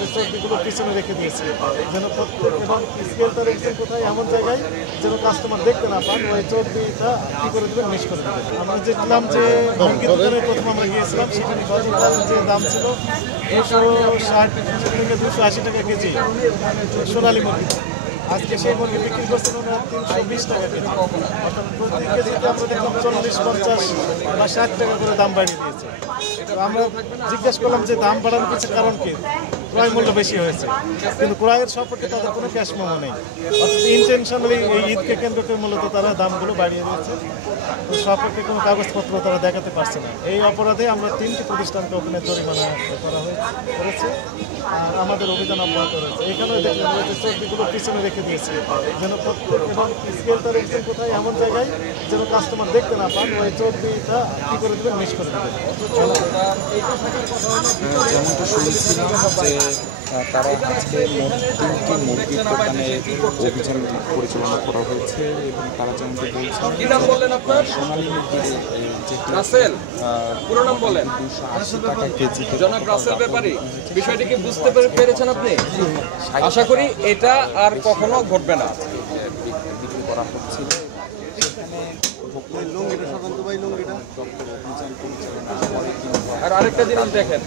যে চর্বিগুলো পিছনে রেখে দিয়েছে যেন প্রত্যেক এবং স্কেলটা রেখেছেন কোথায় এমন জায়গায় যেন কাস্টমার দেখতে না পান, ওই চর্বিটা কী করে দেবেন মিক্স করে দেবেন। আমরা দেখলাম যে মুরগির দোকানে প্রথম আমরা গিয়েছিলাম, সেখানে গতকাল যে দাম ছিল 260 থেকে 280 টাকা কেজি সোনালী মুরগি, আজকে সেই মুরগি বিক্রি করছেন ওরা 320 টাকা কেজি। অর্থাৎ প্রতি কেজিতে আমরা দেখলাম 40-50 বা 60 টাকা করে দাম বাড়িয়ে দিয়েছে। তো আমরা জিজ্ঞেস করলাম যে দাম বাড়ানোর পিছনে কারণ কি, ক্রয় মূল্য বেশি হয়েছে, কিন্তু ক্রয়ের সম্পর্কে তাদের কোনো ক্যাশ মেমো নেই। অর্থাৎ ইন্টেনশনালি এই ঈদকে কেন্দ্র করে মূলত তারা দামগুলো বাড়িয়ে দিয়েছে, সম্পর্কে কোনো কাগজপত্র তারা দেখাতে পারছে না। এই অপরাধে আমরা 3টি প্রতিষ্ঠানকে ওখানে জরিমানা করা করেছে আর আমাদের অভিযান অব্যাহত রয়েছে। এখানেও দেখলাম যে চর্বিগুলো পিছনে রেখে দিয়েছে যেন প্রত্যেক এবং স্কেলটা রেখেছেন কোথায় এমন জায়গায় যেন কাস্টমার দেখতে না পান, ওই চর্বিটা কী করে দেবেন মিক্স করে দেবেন। যেমনটা শুনেছিলাম যে তারা আজকে মোট 3টি মুরগির দোকানে অভিযান পরিচালনা করা হয়েছে এবং তারা যেমনটা বলছেন সোনালী মুরগির যে 280 টাকা কেজি। জনাব রাসেল ব্যাপারী, বিষয়টি কি বুঝতে পেরেছেন আপনি? আশা করি এটা আর কখনো ঘটবে না। বিক্রি করা হচ্ছিল আর আরেকটা জিনিস দেখেন,